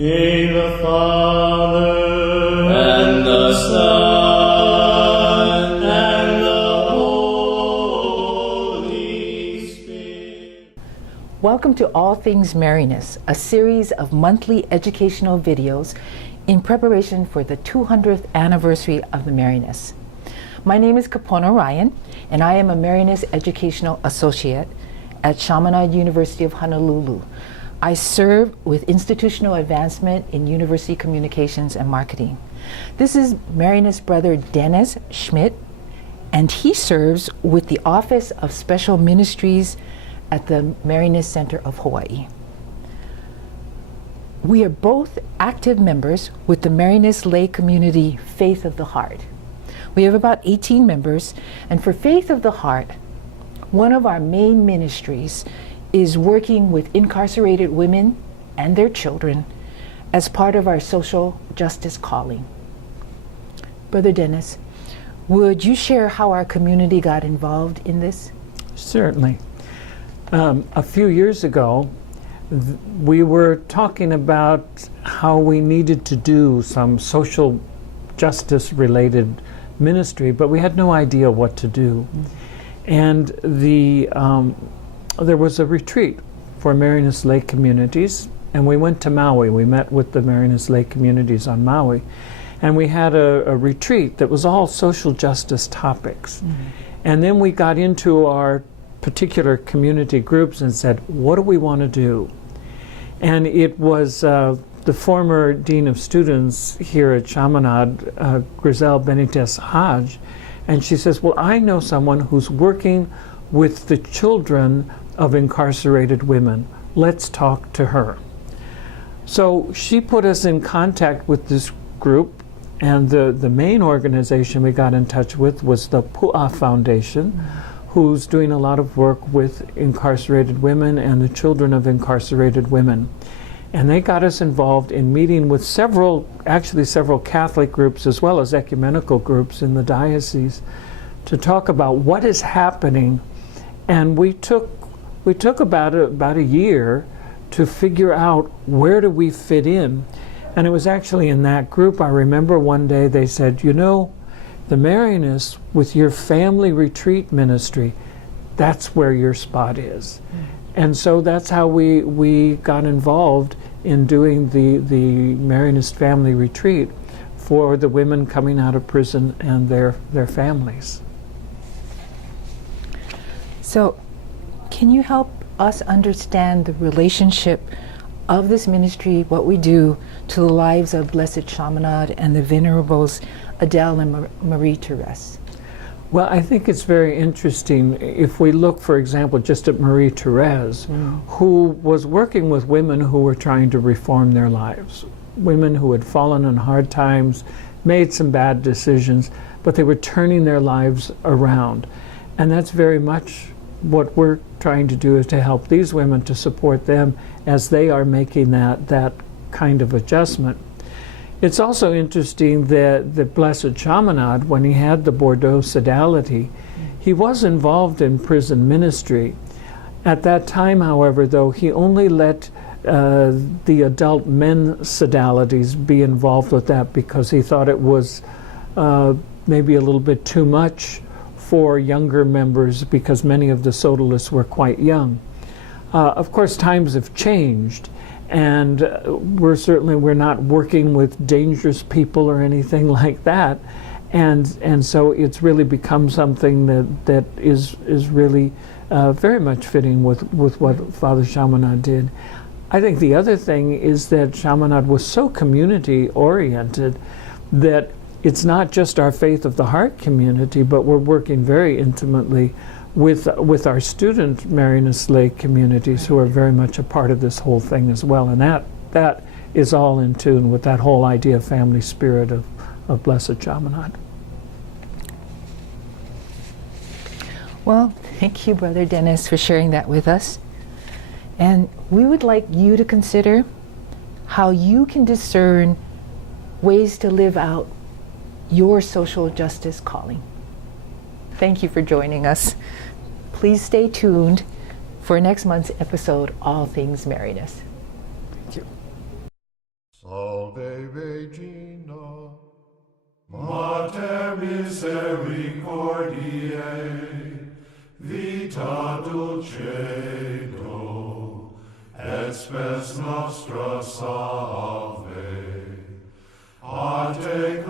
In the Father, and the Son, and the Holy Spirit. Welcome to All Things Marianist, a series of monthly educational videos in preparation for the 200th anniversary of the Marianists. My name is Kapono Ryan, and I am a Marianist Educational Associate at Chaminade University of Honolulu. I serve with institutional advancement in university communications and marketing. This is Marianist brother Dennis Schmitz, and he serves with the Office of Special Ministries at the Marianist Center of Hawaii. We are both active members with the Marianist lay community Faith of the Heart. We have about 18 members, and for Faith of the Heart, one of our main ministries is working with incarcerated women and their children as part of our social justice calling. Brother Dennis, would you share how our community got involved in this? Certainly. A few years ago, we were talking about how we needed to do some social justice related ministry, but we had no idea what to do. And there was a retreat for Marianist lay communities, and we went to Maui. We met with the Marianist lay communities on Maui, and we had a retreat that was all social justice topics. And then we got into our particular community groups and said, what do we want to do? And it was the former Dean of Students here at Chaminade, Grizel Benitez Hodge, and she says, well, I know someone who's working with the children of incarcerated women. Let's talk to her. So she put us in contact with this group, and the main organization we got in touch with was the Pu'a Foundation, who's doing a lot of work with incarcerated women and the children of incarcerated women. And they got us involved in meeting with several Catholic groups as well as ecumenical groups in the diocese to talk about what is happening. And we took about a year to figure out where do we fit in. And it was actually in that group, I remember one day they said, you know, the Marianists with your family retreat ministry, that's where your spot is. And so that's how we got involved in doing the Marianist family retreat for the women coming out of prison and their families. So, can you help us understand the relationship of this ministry, what we do, to the lives of Blessed Chaminade and the Venerables Adele and Marie Therese? Well, I think it's very interesting if we look, for example, just at Marie Therese, who was working with women who were trying to reform their lives, women who had fallen on hard times, made some bad decisions, but they were turning their lives around. And that's very much what we're trying to do, is to help these women, to support them as they are making that kind of adjustment. It's also interesting that the Blessed Chaminade, when he had the Bordeaux sodality, he was involved in prison ministry. At that time, however, though, he only let the adult men sodalities be involved with that because he thought it was maybe a little bit too much for younger members, because many of the sodalists were quite young. Of course, times have changed, and we're not working with dangerous people or anything like that, and so it's really become something that is really very much fitting with what Father Chaminade did. I think the other thing is that Chaminade was so community oriented that it's not just our Faith of the Heart community, but we're working very intimately with our student Marianist lay communities who are very much a part of this whole thing as well. And that is all in tune with that whole idea of family spirit of Blessed Chaminade. Well, thank you, Brother Dennis, for sharing that with us. And we would like you to consider how you can discern ways to live out your social justice calling. Thank you for joining us. Please stay tuned for next month's episode, All Things Marianist. Thank you. Ave Regina, Mater misericordiae, vita dulcedo, et spes nostra salve. A te